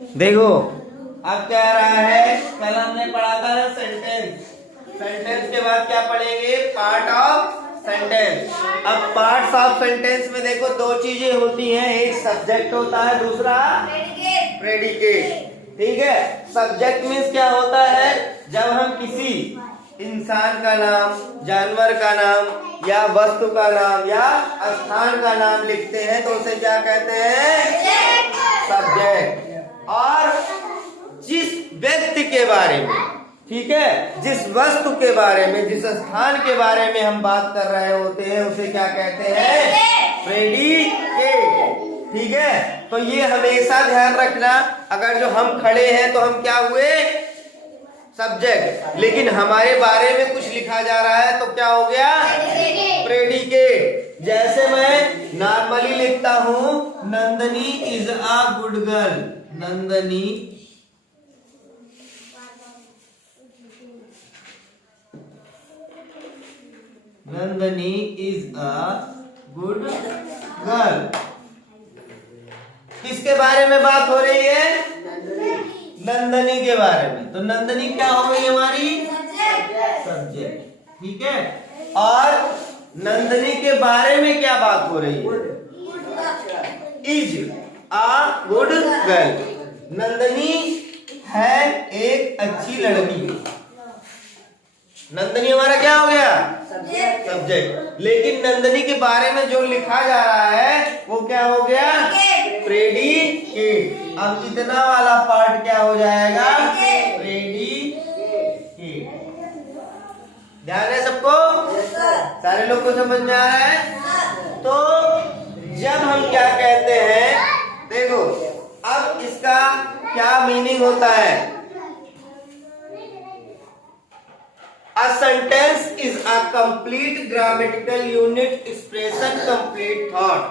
देखो अब क्या रहा है, कल हमने पढ़ा था ना सेंटेंस। सेंटेंस के बाद क्या पढ़ेंगे, पार्ट ऑफ सेंटेंस। अब पार्ट्स ऑफ सेंटेंस में देखो दो चीजें होती हैं, एक सब्जेक्ट होता है, दूसरा प्रेडिकेट। ठीक है, सब्जेक्ट मीन्स क्या होता है, जब हम किसी इंसान का नाम, जानवर का नाम या वस्तु का नाम या स्थान का नाम लिखते हैं तो उसे क्या कहते हैं, सब्जेक्ट। और जिस व्यक्ति के बारे में, ठीक है, जिस वस्तु के बारे में, जिस स्थान के बारे में हम बात कर रहे होते हैं उसे क्या कहते हैं, प्रेडिकेट। ठीक है, तो ये हमेशा ध्यान रखना, अगर जो हम खड़े हैं तो हम क्या हुए, सब्जेक्ट, लेकिन हमारे बारे में कुछ लिखा जा रहा है तो क्या हो गया, प्रेडिकेट। जैसे मैं नॉर्मली लिखता हूं, Nandini is a good girl. Nandini Nandini is a good girl. किसके बारे में बात हो रही है, नंदनी के बारे में। तो नंदनी क्या हो गई हमारी, सब्जेक्ट। ठीक है, और नंदनी के बारे में क्या बात हो रही है, is a good girl. Nandini है एक अच्छी लड़की। नंदनी हमारा क्या हो गया, सब्जेक्ट। लेकिन नंदनी के बारे में जो लिखा जा रहा है वो क्या हो गया, प्रेडिकेट। अब इतना वाला पार्ट क्या हो जाएगा, प्रेडिकेट। ध्यान है सबको, सारे लोग को समझ में आ रहा है। तो जब हम क्या कहते हैं, देखो अब इसका क्या मीनिंग होता है, A sentence is a complete grammatical unit expression complete thought।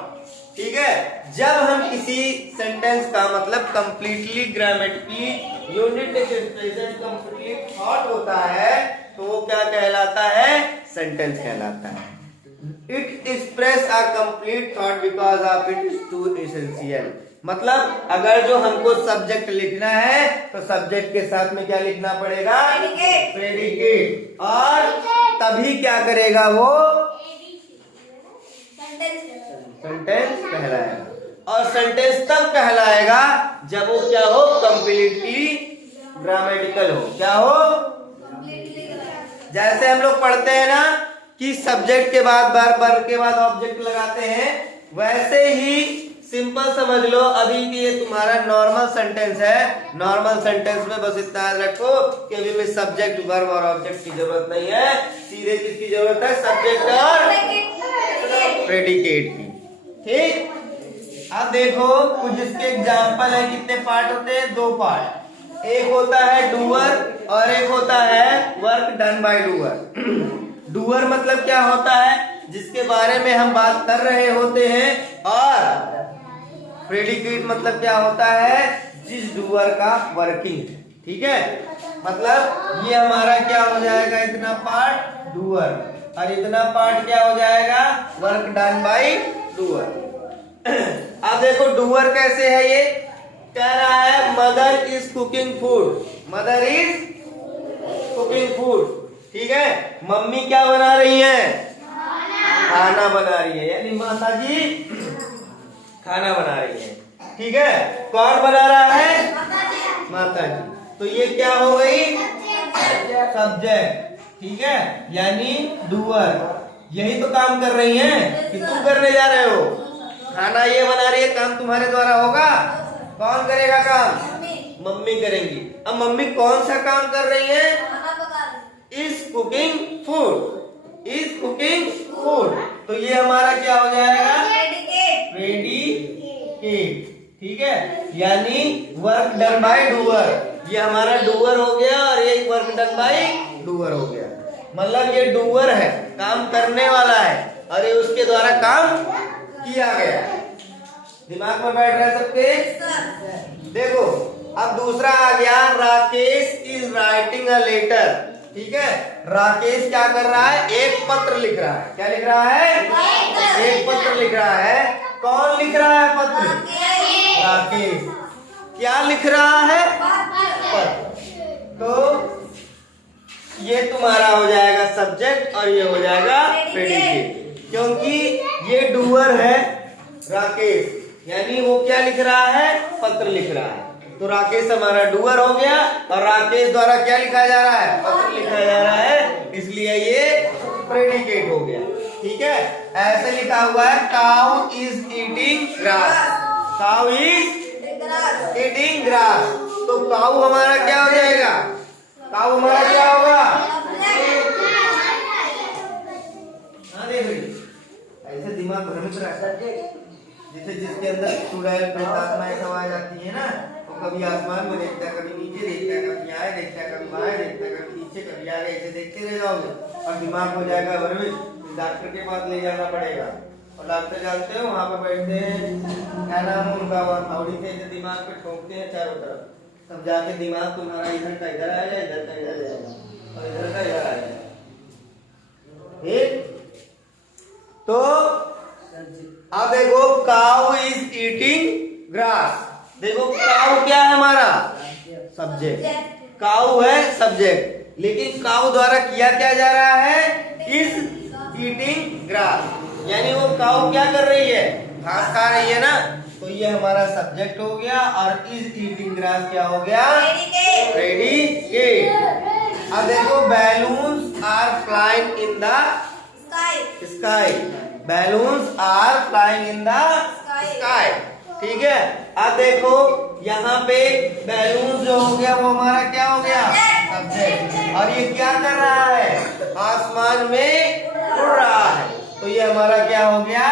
ठीक है, जब हम किसी सेंटेंस का मतलब completely grammatically unit expression complete thought होता है तो वो क्या कहलाता है, सेंटेंस कहलाता है। It express a complete thought because of it is too essential. मतलब अगर जो हमको सब्जेक्ट लिखना है तो सब्जेक्ट के साथ में क्या लिखना पड़ेगा, प्रेडिकेट। और तभी क्या करेगा वो, सेंटेंस कहलाएगा। और सेंटेंस तब कहलाएगा जब वो क्या हो, कंप्लीटली ग्रामेटिकल हो। क्या हो, जैसे हम लोग पढ़ते हैं ना कि सब्जेक्ट के बाद वर्ब के बाद ऑब्जेक्ट लगाते हैं, वैसे ही सिंपल समझ लो अभी कि ये तुम्हारा नॉर्मल सेंटेंस है। नॉर्मल सेंटेंस में बस इतना याद रखो कि अभी में सब्जेक्ट वर्ब और ऑब्जेक्ट की जरूरत नहीं है, सीधे किसकी जरूरत है, सब्जेक्ट और प्रेडिकेट की। ठीक, अब देखो कुछ इसके एग्जांपल है। कितने पार्ट होते हैं, दो पार्ट। एक होता है डूअर और एक होता है work done by doer. Doer मतलब क्या होता है, जिसके बारे में हम बात कर रहे होते हैं। और प्रेडिकेट मतलब क्या होता है, जिस डूअर का वर्किंग। ठीक है, मतलब ये हमारा क्या हो जाएगा, इतना पार्ट डूअर और इतना पार्ट क्या हो जाएगा, वर्क डन बाय डूअर। अब देखो डूअर कैसे है, ये कह रहा है mother is cooking food. Mother is cooking food. ठीक है, मम्मी क्या बना रही है, खाना बना रही है, यानी माता जी खाना बना रही है। ठीक है, कौन बना रहा है, माता जी। तो ये क्या हो गई, सब्जेक्ट। ठीक है, यानी डूअर यही तो काम कर रही है कि तुम करने जा रहे हो, खाना ये बना रही है, काम तुम्हारे द्वारा होगा। कौन करेगा काम, मम्मी करेंगी। अब मम्मी कौन सा काम कर रही है, is cooking food. Is cooking food, तो ये हमारा क्या हो जाएगा, प्रेडिकेट। ठीक है, यानी वर्क डन बाय डूअर। ये हमारा डूअर हो गया और ये वर्क डन बाय डूअर हो गया। मतलब ये डूअर है, काम करने वाला है, और ये उसके द्वारा काम किया गया। दिमाग में बैठ रहा है सबके। देखो अब दूसरा आ गया, Rakesh is writing a letter. ठीक है, राकेश क्या कर रहा है, एक पत्र लिख रहा है। क्या लिख रहा है, एक पत्र लिख रहा है। कौन लिख रहा है पत्र, राकेश। क्या लिख रहा है? पत्र। तो ये तुम्हारा हो जाएगा सब्जेक्ट और ये हो जाएगा प्रेडिकेट, क्योंकि ये डूअर है राकेश, यानी वो क्या लिख रहा है? पत्र लिख रहा है। तो राकेश हमारा डूअर हो गया और राकेश द्वारा क्या लिखा जा रहा है? पत्र लिखा जा रहा है, इसलिए ये प्रेडिकेट हो गया। ठीक है, ऐसे लिखा हुआ है cow is eating grass, cow is eating grass. तो काउ हमारा क्या हो जाएगा? काउ हमारा क्या होगा? हाँ देख ऐसे दिमाग भ्रमित रहता है, जैसे जिसके अंदर चुड़ैल प्रेतात्माएं सब आ जाती है ना, तो कभी आसमान में देखता है, कभी नीचे देखता है, कभी आए देखता है, कभी बाएं देखता है, कभी पीछे, कभी आगे, ऐसे देखते रह जाओगे और दिमाग हो जाएगा भ्रमित। डॉक्टर के पास ले जाना पड़ेगा, और डॉक्टर जानते हो वहां पे बैठते हैं, क्या नाम है उनका, वहां फावड़ी से दिमाग पे ठोकते हैं चारों तरफ, तब जाके दिमाग तुम्हारा इधर का इधर आ जाए, इधर का इधर जाएगा और इधर का इधर आ जाएगा। ठीक, तो अब देखो काउ इज ईटिंग ग्रास। देखो काउ क्या है हमारा? सब्जेक्ट, काउ है सब्जेक्ट, लेकिन काउ द्वारा किया क्या जा रहा है? इज ईटिंग ग्रास, यानी वो काउ क्या कर रही है? घास खा रही है ना, तो ये हमारा सब्जेक्ट हो गया और इज ईटिंग ग्रास क्या हो गया? प्रेडिकेट। अब देखो balloons are flying in the sky, balloons are flying in the sky. ठीक है, अब देखो यहाँ पे बैलून जो हो गया वो हमारा क्या हो गया? सब्जेक्ट, और ये क्या कर रहा है? आसमान में उड़ रहा है, तो ये हमारा क्या हो गया?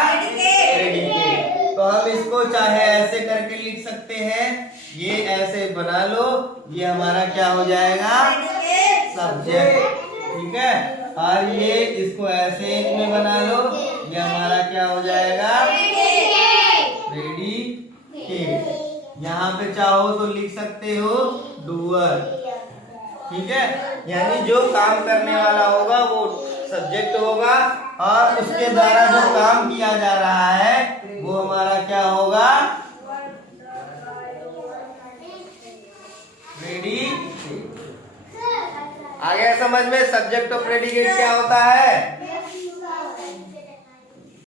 प्रेडिकेट। तो हम इसको चाहे ऐसे करके लिख सकते हैं, ये ऐसे बना लो, ये हमारा क्या हो जाएगा? सब्जेक्ट। ठीक है, और ये इसको ऐसे में बना लो, ये हमारा क्या हो जाएगा? प्रेडिकेट। यहाँ पे चाहो तो लिख सकते हो डूअर। ठीक है, यानी जो काम करने वाला होगा वो सब्जेक्ट होगा और उसके द्वारा जो काम किया जा रहा है वो हमारा क्या होगा? प्रेडिकेट। आ गया समझ में? सब्जेक्ट और प्रेडिकेट क्या होता है?